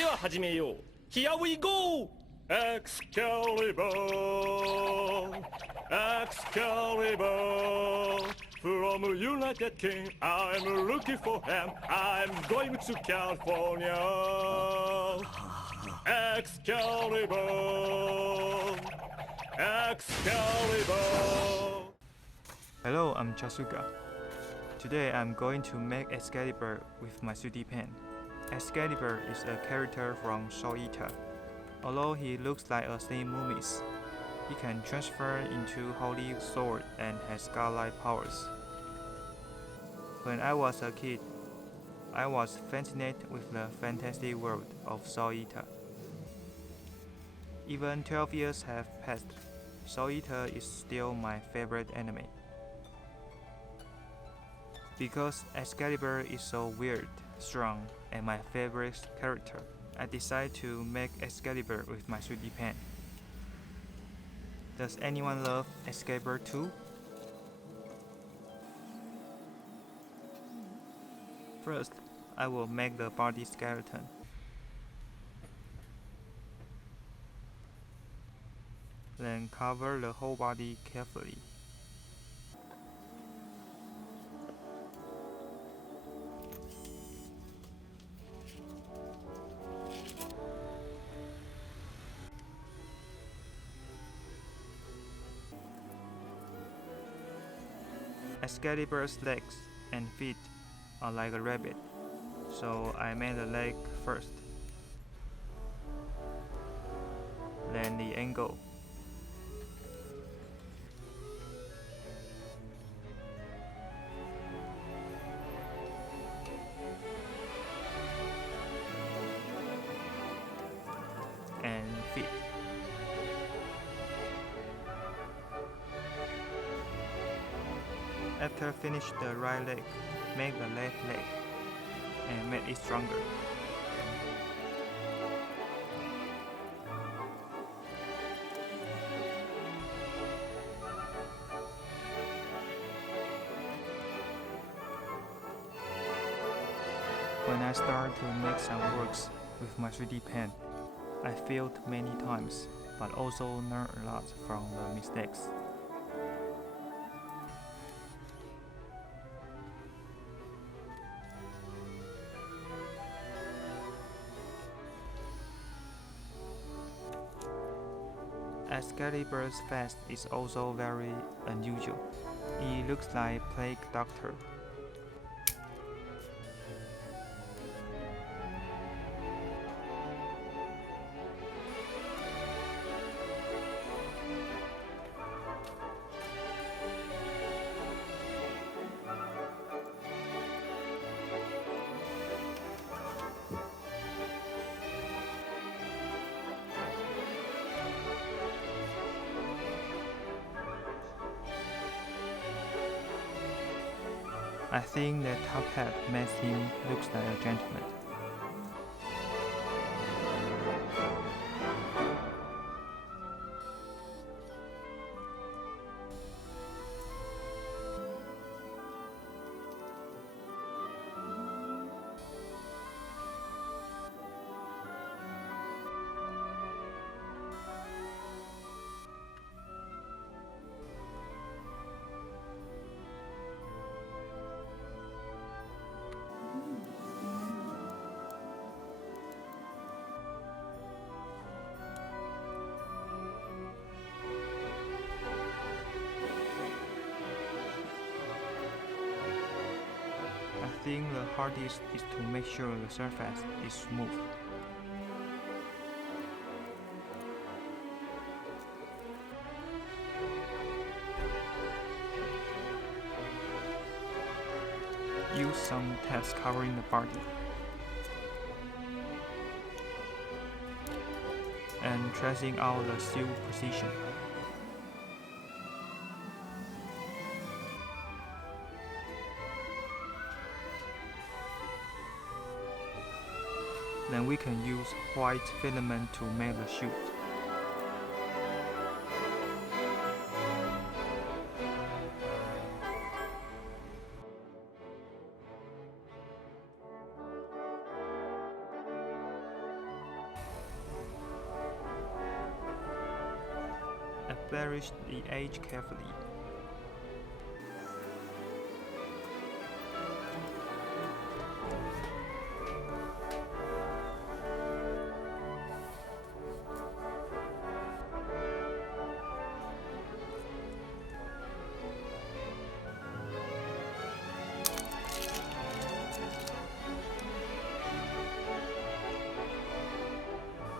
では始めよう。Here we go! Excalibur! Excalibur! From United King, I'm looking for him. I'm going to California. Excalibur! Excalibur! Hello, I'm CharSuGa. Today I'm going to make Excalibur with my 3D pen. Excalibur is a character from Soul Eater. Although he looks like a slim mummy, he can transfer into holy sword and has godlike powers. When I was a kid, I was fascinated with the fantastic world of Soul Eater. Even 12 years have passed, Soul Eater is still my favorite anime. Because Excalibur is so weird, strong, and my favorite character, I decided to make Excalibur with my 3D pen. Does anyone love Excalibur too? First, I will make the body skeleton. Then cover the whole body carefully. Excalibur's legs and feet are like a rabbit, so I made the leg first, then the ankle, and feet. After finish the right leg, make the left leg and make it stronger. When I started to make some works with my 3D pen, I failed many times, but also learned a lot from the mistakes. Excalibur's face is also very unusual. He looks like Plague Doctor. I think the top hat makes him look like a gentleman. I think the hardest is to make sure the surface is smooth. Use some tabs covering the body and tracing out the seal position. Then we can use white filament to make the shoot. establish the edge carefully.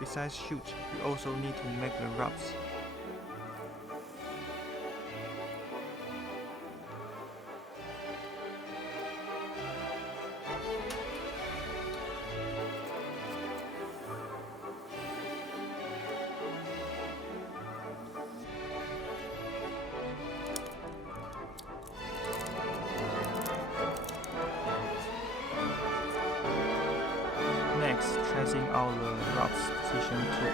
Besides shoot, we also need to make the rubs. Next, tracing out the rubs position too.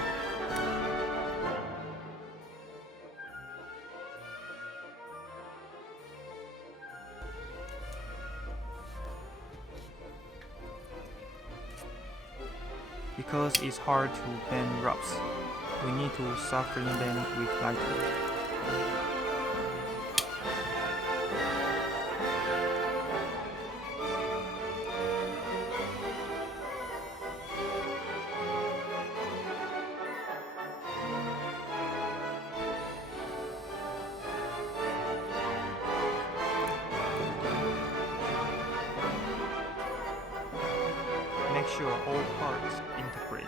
Because it's hard to bend rubs, we need to soften them with lighter. Make sure all parts integrate.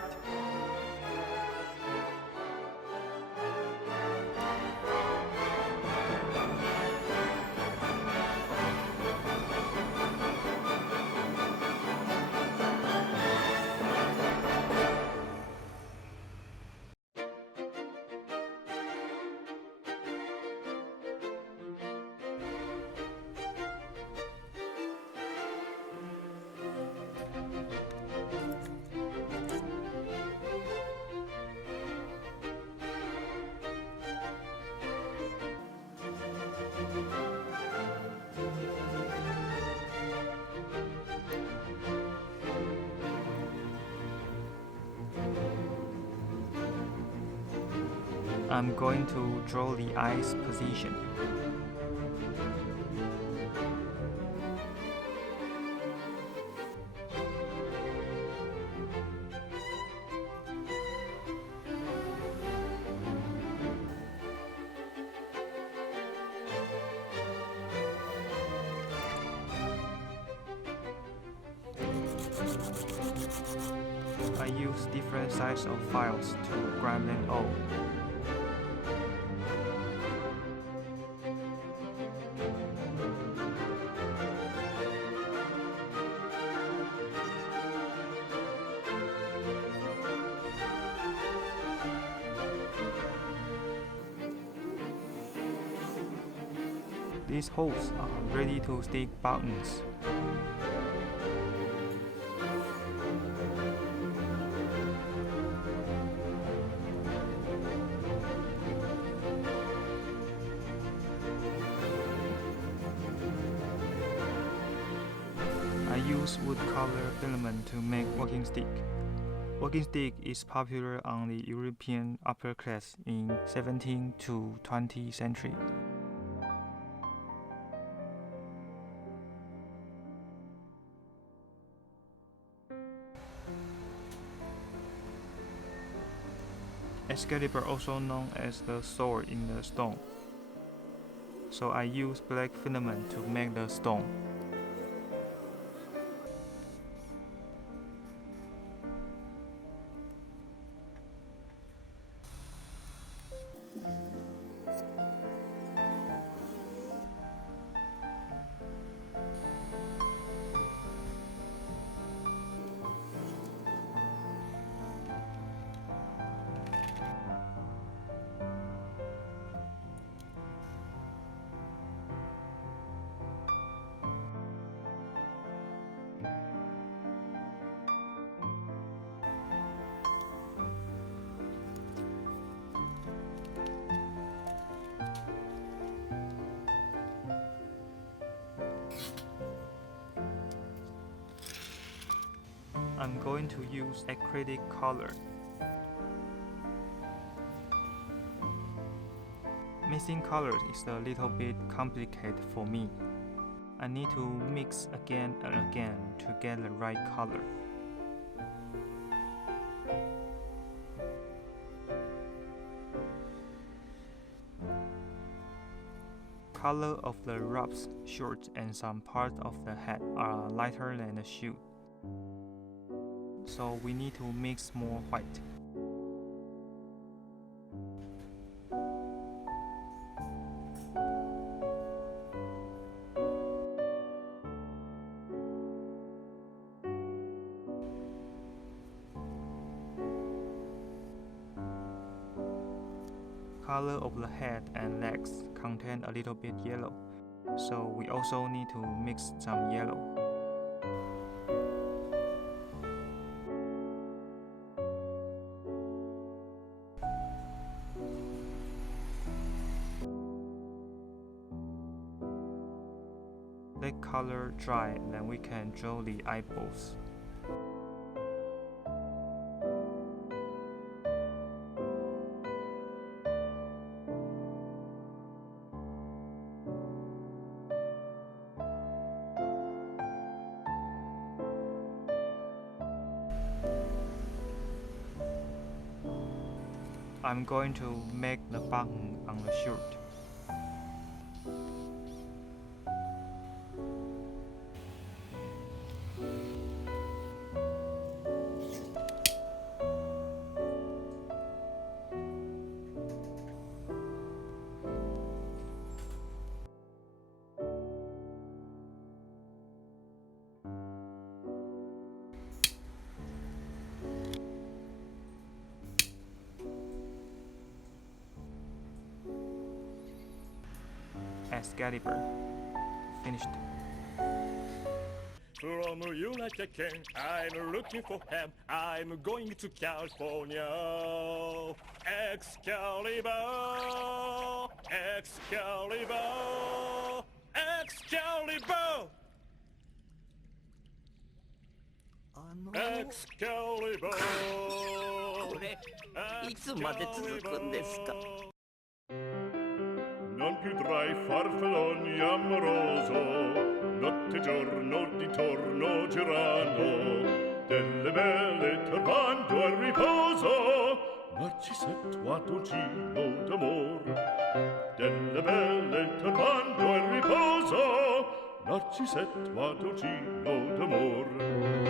I'm going to draw the eye's position. I use different sizes of files to grab them all. These holes are ready to stick buttons. I use wood color filament to make walking stick. Walking stick is popular on the European upper class in 17th to 20th century. Excalibur, also known as the sword in the stone. So I use black filament to make the stone. I'm going to use acrylic color. Mixing colors is a little bit complicated for me. I need to mix again and again to get the right color. Color of the robes, shorts, and some parts of the hat are lighter than the shoe, so we need to mix more white. Color of the head and legs contain a little bit yellow, so we also need to mix some yellow. Let color dry, then we can draw the eyeballs. I'm going to make the button on the shirt. Excalibur. Finished. From United Kingdom, I'm looking for him. I'm going to California. Excalibur, Excalibur, Excalibur, Excalibur. これいつまで続くんですか? Non più tra i farfalloni amoroso, notte e giorno di torno girando, delle belle turbando al riposo, Narcisetto ad un giro d'amor. Delle belle turbando al riposo, Narcisetto ad un giro d'amor.